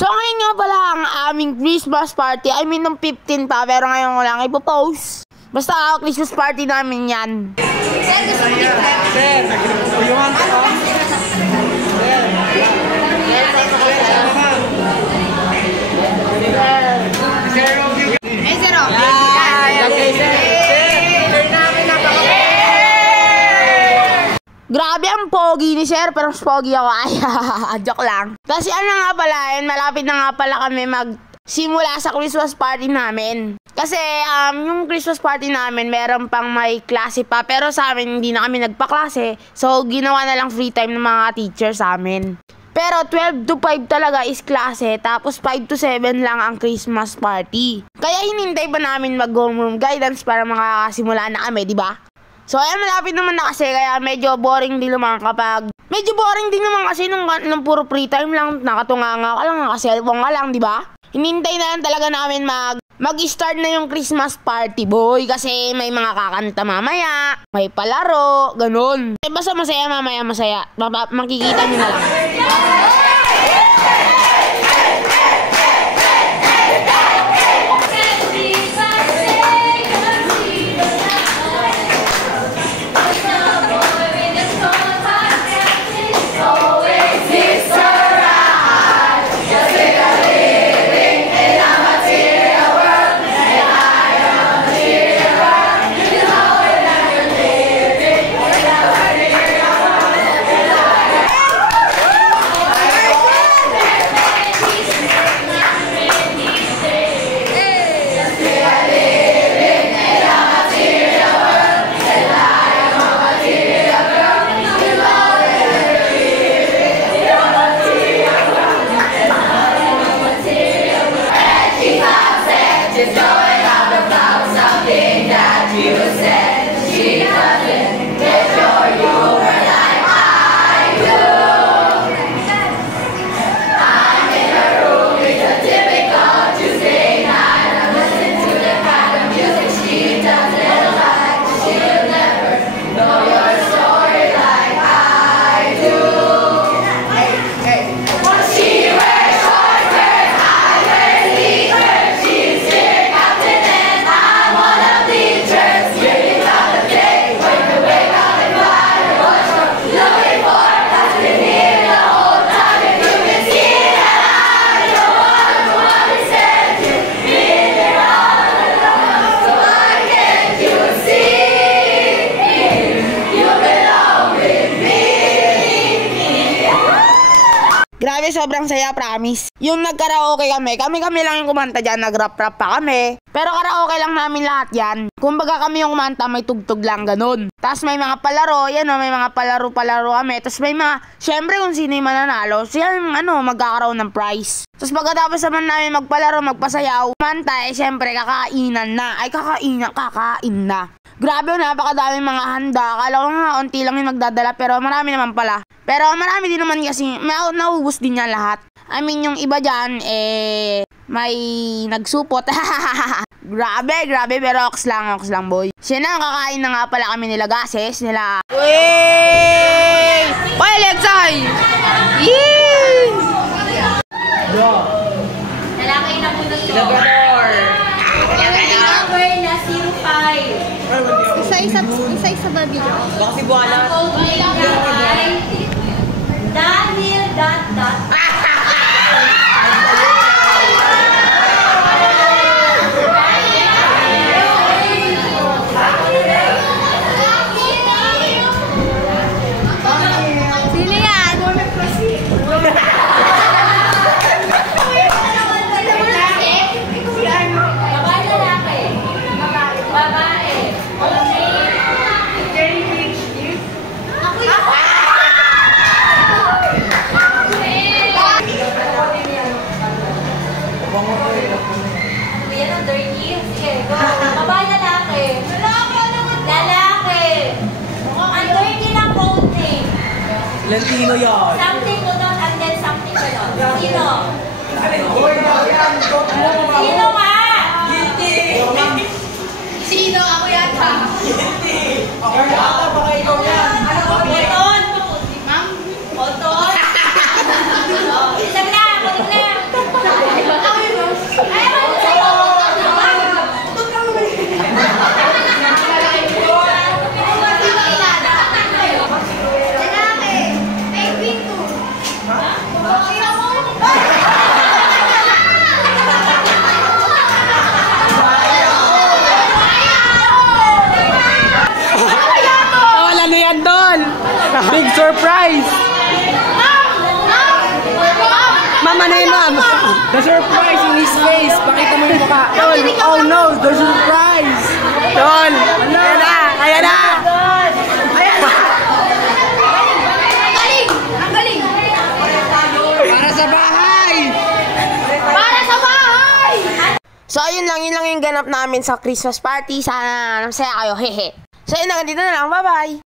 So ngayon nga pala ang aming Christmas party. I mean, nung 15 pa, pero ngayon ko lang ipopost. Basta Christmas party namin yan. Sir, gusto mo dito? Sir, uyuhan ka ba? Grabe ang pogi ni Sir, pero mas pogi ako. Ay, joke lang. Kasi ano nga pala, malapit na nga pala kami magsimula sa Christmas party namin. Kasi yung Christmas party namin, meron pang may klase pa. Pero sa amin, hindi na kami nagpa-klase. So, ginawa na lang free time ng mga teacher sa amin. Pero 12 to 5 talaga is klase, tapos 5 to 7 lang ang Christmas party. Kaya hinintay pa namin mag-homeroom guidance para makakasimula na kami, di ba? So, ayan, malapit naman na kasi, kaya medyo boring din naman kapag... Medyo boring din naman kasi nung puro free time lang, nakatunganga ka lang, nakaselfone ka lang, di ba? Hinintay na lang talaga namin mag-start na yung Christmas party, boy. Kasi may mga kakanta mamaya, may palaro, ganun. Basta masaya mamaya, masaya. Makikita nyo na lang. Grabe, sobrang saya, promise. Yung nagkaraoke kami lang yung kumanta dyan, nag-rap-rap pa kami. Pero karaoke lang namin lahat yan. Kumbaga kami yung kumanta, may tugtog lang, ganun. Tapos may mga palaro, yan o, may mga palaro kami. Tapos may mga, syempre kung sino yung mananalo, siya magkakaroon ng prize. Tapos pagkatapos naman namin magpalaro, magpasayaw, kumanta, syempre kakain na. Grabe, napakadaming mga handa. Akala ko nga, onti lang yung magdadala, pero marami naman pala. Pero marami din naman kasi, naubos din yan lahat. I mean, yung iba dyan, may nagsupot. Grabe, pero ox lang, boy. Siya na, kakain na nga pala kami nila gases, nila. Wey! Oy, Alexay! Yee! Lalaki na po na to. Labrador! Number na 05. Isa-isa ba video? Baka si Bualat. Daniel ... Sino yan? Babae. Babae, lalaki. Lalaki. Ang dirty ng code name. Lantino yan. Something ko doon and then something ko doon. Sino? Sino nga? Sino? Ako yata. Ako yata, baka ikaw yan. Oton. Ma'am? Oton. Isa na, kunin na. Wala na yan doon. Big surprise. Mama na yun, ma'am. The surprise in his face. Pakita mo yung mukha. Tol, oh no, the surprise. Tol, ayan na, ayan na. Ayan na. Ang galing! Para sa bahay. Para sa bahay! So, ayun lang, yun lang yung ganap namin sa Christmas party. Sana masaya kayo, hehe. So, yun lang, dito na lang. Bye-bye!